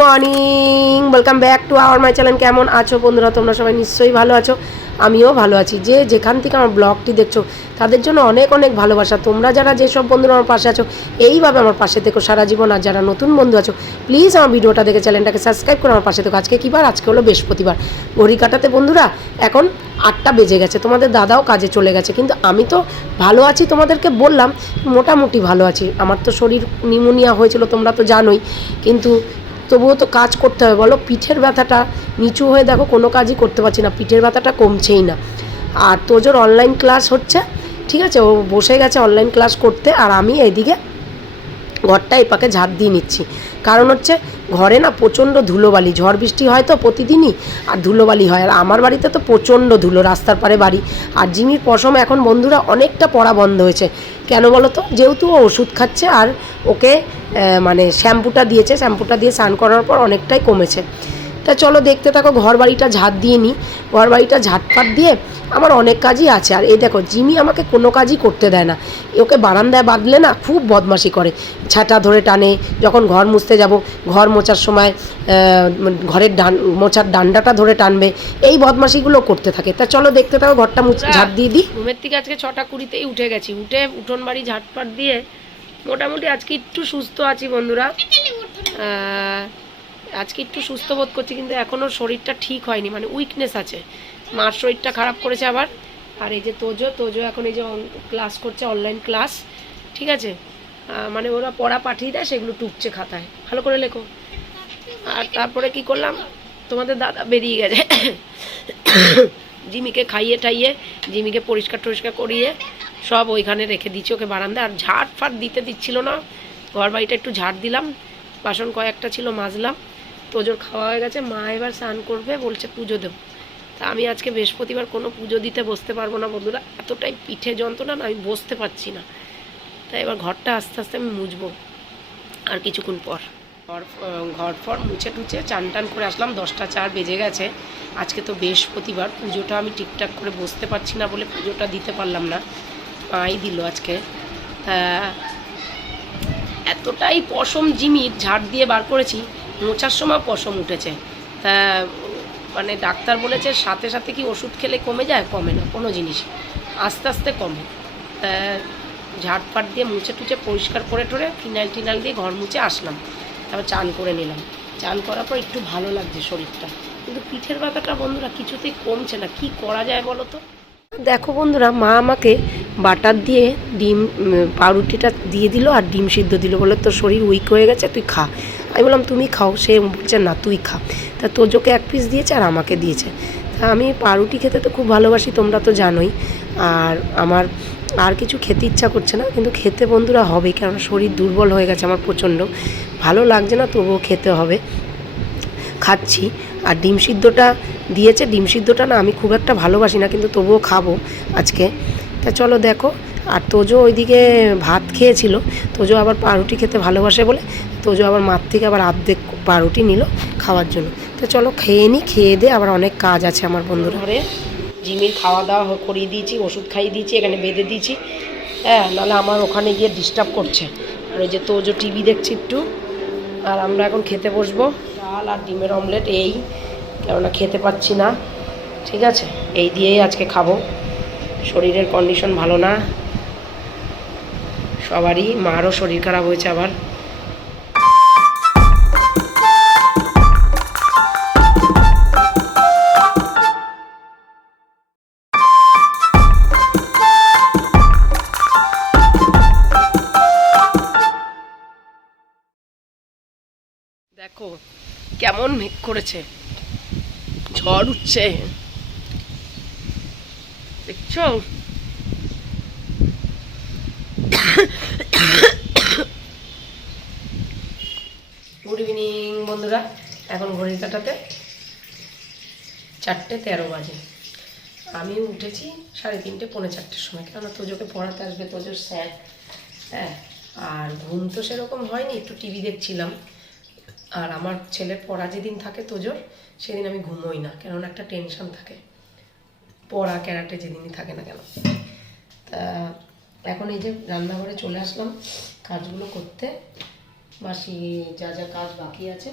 Morning welcome back to our my channel কেমন আছো বন্ধুরা? তোমরা সবাই নিশ্চয়ই ভালো আছো। আমিও ভালো আছি। যে যেখান থেকে আমার ব্লগটি দেখছ, তাদের জন্য অনেক অনেক ভালোবাসা। তোমরা যারা যেসব বন্ধুরা আমার পাশে আছো, এইভাবে আমার পাশে থেকো সারা জীবন। আর যারা নতুন বন্ধু আছো প্লিজ আমার ভিডিওটা দেখে চ্যানেলটাকে সাবস্ক্রাইব করে আমার পাশে থেকো। আজকে কী বার? আজকে হলো বৃহস্পতিবার। ঘড়ি কাটাতে বন্ধুরা, এখন আটটা বেজে গেছে। তোমাদের দাদাও কাজে চলে গেছে। কিন্তু আমি তো ভালো আছি তোমাদেরকে বললাম, মোটামুটি ভালো আছি। আমার তো শরীর নিউমোনিয়া হয়েছিল, তোমরা তো জানোই। কিন্তু তবুও তো কাজ করতে হবে। বলো, পিঠের ব্যথাটা নিচু হয়ে দেখো, কোনো কাজই করতে পারছি না। পিঠের ব্যথাটা কমছেই না। আর তোজোর অনলাইন ক্লাস হচ্ছে, ঠিক আছে, ও বসে গেছে অনলাইন ক্লাস করতে, আর আমি এদিকে ঘরটা এই পাকে ঝাড় দিয়ে নিচ্ছি। কারণ হচ্ছে, ঘরে না প্রচণ্ড ধুলোবালি, ঝড় বৃষ্টি হয় তো প্রতিদিনই, আর ধুলোবালি হয়। আর আমার বাড়িতে তো প্রচণ্ড ধুলো, রাস্তার পারে বাড়ি। আর জিমির পশম এখন বন্ধুরা অনেকটা পড়া বন্ধ হয়েছে। কেন বলো তো যেহেতু ও ওষুধ খাচ্ছে আর ওকে মানে শ্যাম্পুটা দিয়েছে, শ্যাম্পুটা দিয়ে স্নান করার পর অনেকটাই কমেছে। তা চলো দেখতে থাকো ঘর বাড়িটা ঝাঁট দিয়ে নিই ঘর বাড়িটা ঝাড়পাট দিয়ে আমার অনেক কাজই আছে। আর এই দেখো জিমি আমাকে কোনো কাজই করতে দেয় না। ওকে বারান্দায় বাঁধলে না খুব বদমাশি করে। ছাটা ধরে টানে যখন ঘর মুছতে যাব ঘর মোছার সময় ঘরের ডান মোছার ডান্ডাটা ধরে টানবে। এই বদমাশিগুলো করতে থাকে। তা চলো দেখতে থাকো ঘরটা মুছ ঝাড় দিয়ে দিই। ঘুমের থেকে আজকে ছটা কুড়িতেই উঠে গেছি। উঠে উঠোন বাড়ি ঝাড়পাট দিয়ে মোটামুটি আজকে একটু সুস্থ আছি বন্ধুরা। আহ, আজকে একটু সুস্থ বোধ করছি, কিন্তু এখনও শরীরটা ঠিক হয়নি মানে উইকনেস আছে। মার শরীরটা খারাপ করেছে আবার। আর এই যে তোজো তোজো এখন এই যে ক্লাস করছে অনলাইন ক্লাস ঠিক আছে? মানে ওরা পড়া পাঠিয়ে দেয়, সেগুলো টুকছে খাতায়। ভালো করে লেখো। আর তারপরে কি করলাম? তোমাদের দাদা বেরিয়ে গেছে। জিমিকে খাইয়ে টাইয়ে জিমিকে পরিষ্কার টরিষ্কার করিয়ে, সব ওইখানে রেখে দিচ্ছি ওকে বারান্দা আর ঝাড় ফাট দিতে দিচ্ছিল না। ঘর বাড়িটা একটু ঝাড় দিলাম। বাসন কয়েকটা ছিল, মাজলাম। তোজোর খাওয়া হয়ে গেছে, মা এবার স্নান করবে, বলছে পুজো দেব। তা আমি আজকে বৃহস্পতিবার কোনো পুজো দিতে বসতে পারব না বন্ধুরা, এতটাই পিঠে যন্ত্রণা না, আমি বসতে পারছি না। তাই এবার ঘরটা আস্তে আস্তে আমি মুছবো, আর কিছুক্ষণ পর। ঘর ঘর ফর মুছে টুছে চান টান করে আসলাম, দশটা চার বেজে গেছে। আজকে তো বৃহস্পতিবার, পুজোটা আমি ঠিকঠাক করে বসতে পারছি না বলে পুজোটা দিতে পারলাম না, মাই দিল আজকে। তা এতটাই পশম জিমির ঝাড় দিয়ে বার করেছি মোছার সময় পশম উঠেছে। তা মানে ডাক্তার বলেছে সাথে সাথে কি ওষুধ খেলে কমে যায়? কমে না, কোনো জিনিস। আস্তে আস্তে কমে। তা ঝাড়পাট দিয়ে মুছে টুছে পরিষ্কার করে টরে ফিনাইল টিনাইল দিয়ে ঘর মুছে আসলাম। তারপর চান করে নিলাম। চান করার পর একটু ভালো লাগছে শরীরটা। কিন্তু পিঠের ব্যথাটা বন্ধুরা কিছুতেই কমছে না। কি করা যায় বলো তো? দেখো বন্ধুরা, মা আমাকে বাটার দিয়ে ডিম পাউরুটিটা দিয়ে দিল আর ডিম সিদ্ধ দিল। বলে, তোর শরীর উইক হয়ে গেছে, তুই খা। আমি বললাম, তুমি খাও। সে বলছে, না, তুই খা। তা তোজোকে এক পিস দিয়েছে আর আমাকে দিয়েছে। তা আমি পাউরুটি খেতে তো খুব ভালোবাসি, তোমরা তো জানোই। আর আমার আর কিছু খেতে ইচ্ছা করছে না, কিন্তু খেতে বন্ধুরা হবে কারণ শরীর দুর্বল হয়ে গেছে আমার প্রচণ্ড। ভালো লাগছে না, তবুও খেতে হবে। খাচ্ছি। আর ডিম সিদ্ধটা দিয়েছে, ডিম সিদ্ধটা না আমি খুব একটা ভালোবাসি না, কিন্তু তবুও খাব আজকে। তা চলো দেখো, আর তোজো ওইদিকে ভাত খেয়েছিল, তোজো আবার পাউরুটি খেতে ভালোবাসে বলে, তোজো আবার মার থেকে আবার আর্ধেক পাউরুটি নিল খাওয়ার জন্য। তো চলো খেয়ে নিই খেয়ে দে আবার অনেক কাজ আছে আমার বন্ধুর। ঘরে জিমির খাওয়া দাওয়া করিয়ে দিয়েছি, ওষুধ খাইয়ে দিয়েছি, এখানে বেঁধে দিয়েছি। হ্যাঁ নাহলে আমার ওখানে গিয়ে ডিস্টার্ব করছে। আর ওই যে তোজো টিভি দেখছি একটু। আর আমরা এখন খেতে বসবো। ডাল আর ডিমের অমলেট, এই, কেননা খেতে পাচ্ছি না। ঠিক আছে, এই দিয়েই আজকে খাব। শরীরের কন্ডিশন ভালো না। সবারই, মারও শরীর খারাপ হয়েছে আবার। কেমন মেঘ করেছে? ঝড় উঠছে। দেখছ? গুড ইভিনিং বন্ধুরা। এখন ঘড়ির কাটাতে চারটে তেরো বাজে। আমি উঠেছি সাড়ে তিনটে, পৌনে চারটের সময়। কেননা তোজোকে পড়াতে আসবে, তোজোর স্যার। হ্যাঁ আর ঘুম তো সেরকম হয়নি, একটু টিভি দেখছিলাম। আর আমার ছেলের পড়া যেদিন থাকে তোজোর, সেদিন আমি ঘুমোই না, কেননা একটা টেনশন থাকে। পড়া, ক্যারাটে যেদিনই থাকে না কেন। তা এখন এই যে রান্নাঘরে চলে আসলাম, কাজগুলো করতে। বাসি যা যা কাজ বাকি আছে।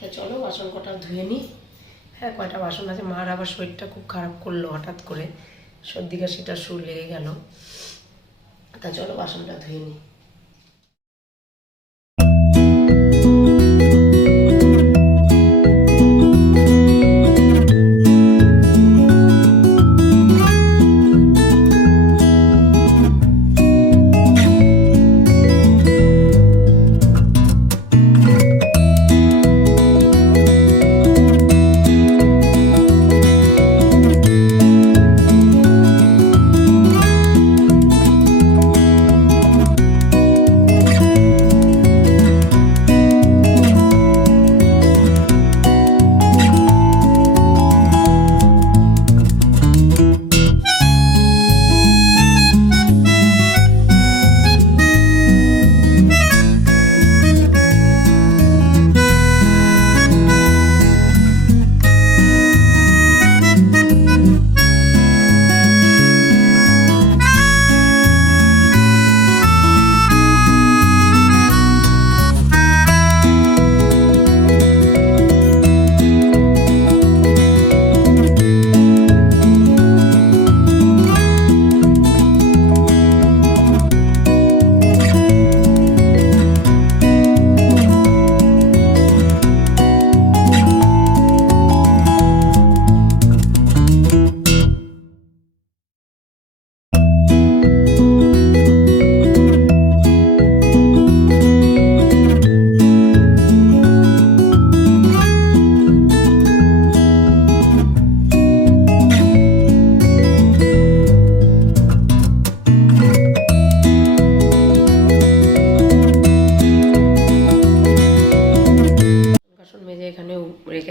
তা চলো বাসন কটা ধুয়ে নিই। হ্যাঁ কয়টা বাসন আছে? মার আবার শরীরটা খুব খারাপ করল হঠাৎ করে। সর্দি কাশিটা সুর লেগে গেল। তা চলো বাসনটা ধুয়ে নিই।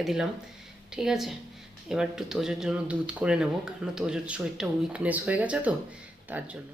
দিলাম, ঠিক আছে? এবার একটু তোজোর জন্য দুধ করে নেব কারণ তোজোর শরীরটা উইকনেস হয়ে গেছে তো, তার জন্য।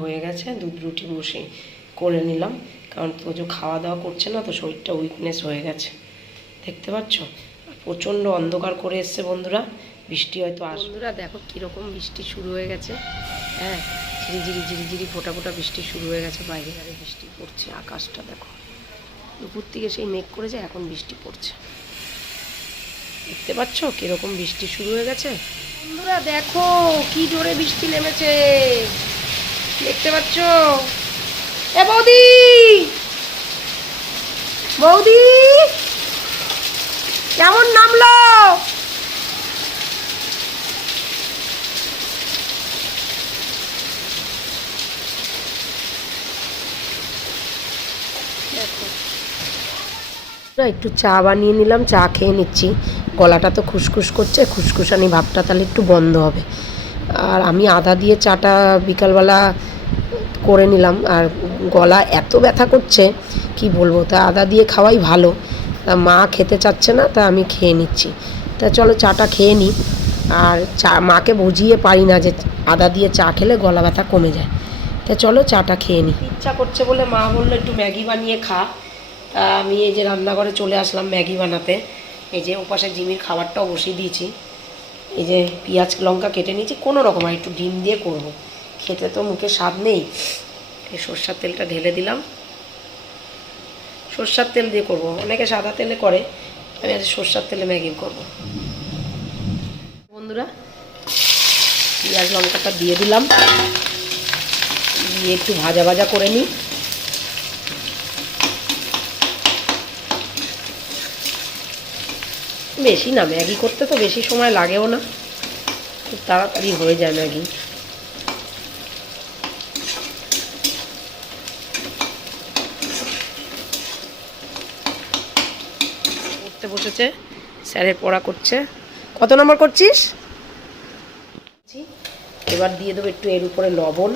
হয়ে গেছে, দুধ রুটি বসে করে নিলাম। কারণ তোজো খাওয়া দাওয়া করছে না, তো শরীরটা উইকনেস হয়ে গেছে। দেখতে পাচ্ছ? প্রচণ্ড অন্ধকার করে এসছে বন্ধুরা। বৃষ্টি হয়তো আস বন্ধুরা, দেখো কীরকম বৃষ্টি শুরু হয়ে গেছে। হ্যাঁ ঝিরিঝিরি ঝিরিঝিরি, ফোটা ফোটা বৃষ্টি শুরু হয়ে গেছে। বাইরে বাইরে বৃষ্টি পড়ছে, আকাশটা দেখো। দুপুর থেকে সেই মেঘ করেছে, এখন বৃষ্টি পড়ছে। দেখতে পাচ্ছ কীরকম বৃষ্টি শুরু হয়ে গেছে? বন্ধুরা, দেখো কি জোরে বৃষ্টি নেমেছে। দেখতে পাচ্ছ? এ বৌদি! বৌদি! কেমন নামলো? একটু চা বানিয়ে নিলাম, চা খেয়ে নিচ্ছি। গলাটা তো খুসখুস করছে, খুসখুসানি ভাবটা তাহলে একটু বন্ধ হবে। আর আমি আদা দিয়ে চাটা বিকালবেলা করে নিলাম। আর গলা এত ব্যথা করছে, কি বলব? তা আদা দিয়ে খাওয়াই ভালো। তা মা খেতে চাচ্ছে না, তা আমি খেয়ে নিচ্ছি। তা চলো চাটা খেয়ে নিই আর চা, মাকে বুঝিয়ে পারি না যে আদা দিয়ে চা খেলে গলা ব্যথা কমে যায়। তা চলো চাটা খেয়ে নিই ইচ্ছা করছে বলে মা বলল, একটু ম্যাগি বানিয়ে খা। তা আমি এই যে রান্নাঘরে চলে আসলাম ম্যাগি বানাতে। এই যে ওপাশে জিমির খাবারটাও বসিয়ে দিয়েছি। এই যে পেঁয়াজ, লঙ্কা কেটে নিয়েছি। কোনো রকম আর একটু ডিম দিয়ে করব। খেতে তো মুখে স্বাদ নেই। এই সর্ষার তেলটা ঢেলে দিলাম। সর্ষার তেল দিয়ে করব। অনেকে সাদা তেলে করে, আমি আজ সর্ষার তেলে ম্যাগি করব। বন্ধুরা, পেঁয়াজ, লঙ্কাটা দিয়ে দিলাম। দিয়ে একটু ভাজা ভাজা করে নিই। বেশি না, ম্যাগি করতে তো বেশি সময় লাগেও না। খুব তাড়াতাড়ি হয়ে যায় ম্যাগি। বসেছে স্যারের পড়া করছে। কত নম্বর করছিস? এবার দিয়ে দেবো একটু এর উপরে লবণ।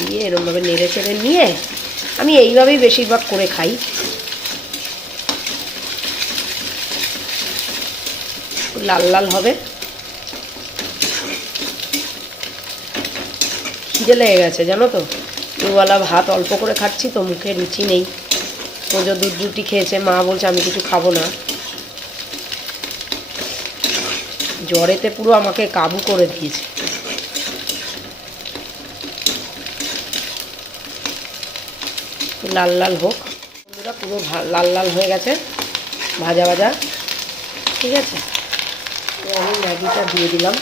দিয়ে এরমভাবে নেড়ে চেড়ে নিয়ে আমি এইভাবেই বেশিরভাগ করে খাই। লাল লাল হবে। খিদে লেগে গেছে, জানো তো? দুবেলা ভাত অল্প করে খাচ্ছি তো, মুখে রুচি নেই। তোজো দুধ রুটি খেয়েছে, মা বলছে আমি কিছু খাব না। জ্বরেতে পুরো আমাকে কাবু করে দিয়েছে। লাল লাল হোক। বন্ধুরা, পুরো লাল লাল হয়ে গেছে। ভাজা ভাজা। ঠিক আছে? আমি ম্যাগিটা দিয়ে দিলাম।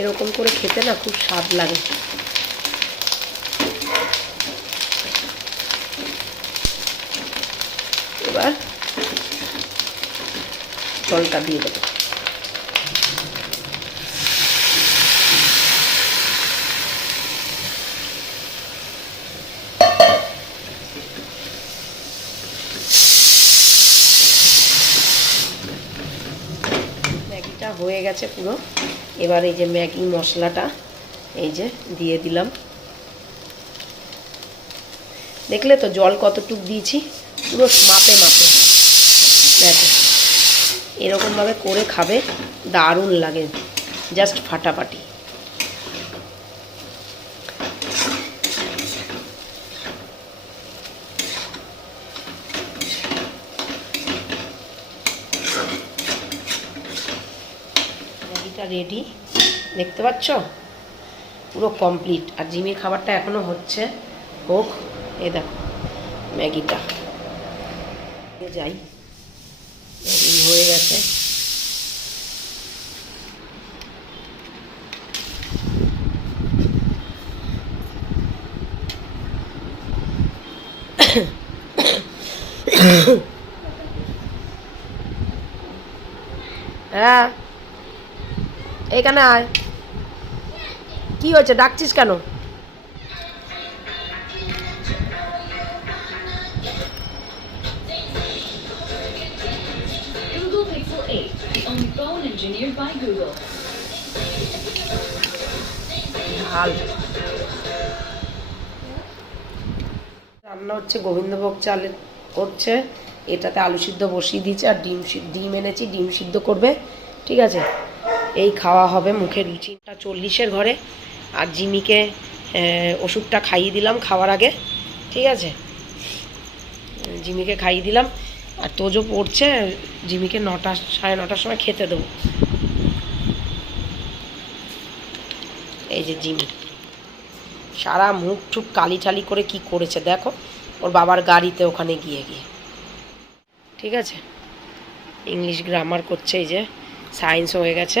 এরকম করে খেতে না খুব স্বাদ লাগে। এবার জলটা দিয়ে দেবো। হয়ে গেছে পুরো। এবার এই যে ম্যাগি মশলাটা এই যে দিয়ে দিলাম। দেখলে তো জল কতটুক দিয়েছি, পুরো মাপে মাপে। দেখো, এরকমভাবে করে খাবে, দারুণ লাগে জাস্ট ফাটাফাটি ম্যাগিটা রেডি দেখতে পাচ্ছ? পুরো কমপ্লিট আর জিমির খাবারটা এখনও হচ্ছে। হোক এ দেখো, ম্যাগিটা। যাই। হয়ে গেছে। হ্যাঁ। এখানে আয়। কি হয়েছে? ডাকছিস কেন? Google Pixel 8, the only phone engineered by Google. ঝাল রান্না হচ্ছে গোবিন্দভোগ চালের হচ্ছে এটাতে আলু সিদ্ধ বসিয়ে দিয়েছে আর ডিম ডিম এনেছি ডিম সিদ্ধ করবে। ঠিক আছে? এই খাওয়া হবে মুখে রুচিটা চল্লিশের ঘরে। আর জিমিকে ওষুধটা খাইয়ে দিলাম খাওয়ার আগে, ঠিক আছে? জিমিকে খাইয়ে দিলাম। আর তোজো পড়ছে, জিমিকে নটা, সাড়ে নটার সময় খেতে দেবো। এই যে জিমি। সারা মুখ টুক কালি টালি করে কি করেছে দেখো, ওর বাবার গাড়িতে ওখানে গিয়ে গিয়ে। ঠিক আছে? ইংলিশ গ্রামার করছে এই যে সায়েন্স হয়ে গেছে।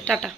টাটা।